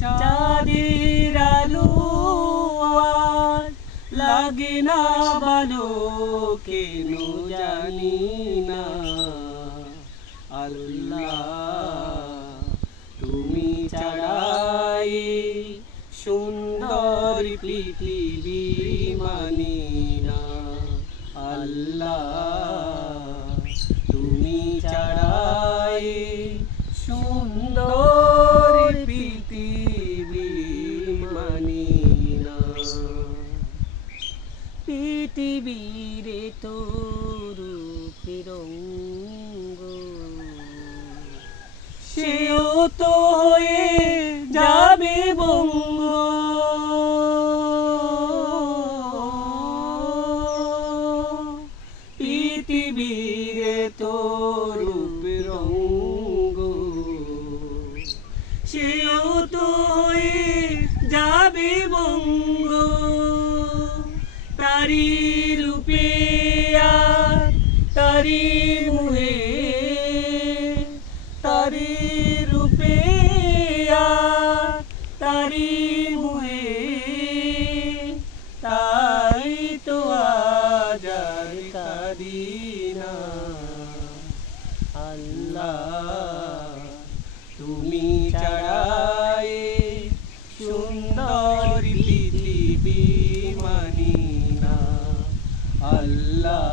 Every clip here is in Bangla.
চাঁদের আলো আর লাগে না ভালো কেন জানি না আল্লাহ তুমি ছাড়াই সুন্দর পৃথিবী মানি না আল্লাহ তুমি ছাড়াই সুন্দর পৃথিবী মানি না পৃথিবীর রূপের রঙ্গ সেও তো হয়ে যাবে বঙ্গ পৃথিবীর রূপের রঙ্গ সেও তো হয়ে যাবে বঙ্গ তারি রূপে আর তারি মুহে তারি রূপে আর তারি মুহে তাই তো আজ আর কাঁদি না আল্লাহ তুমি ছাড়াই সুন্দর পৃথিবী মানি না আল্লাহ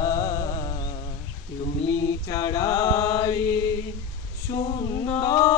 তুমি ছাড়াই সুন্দর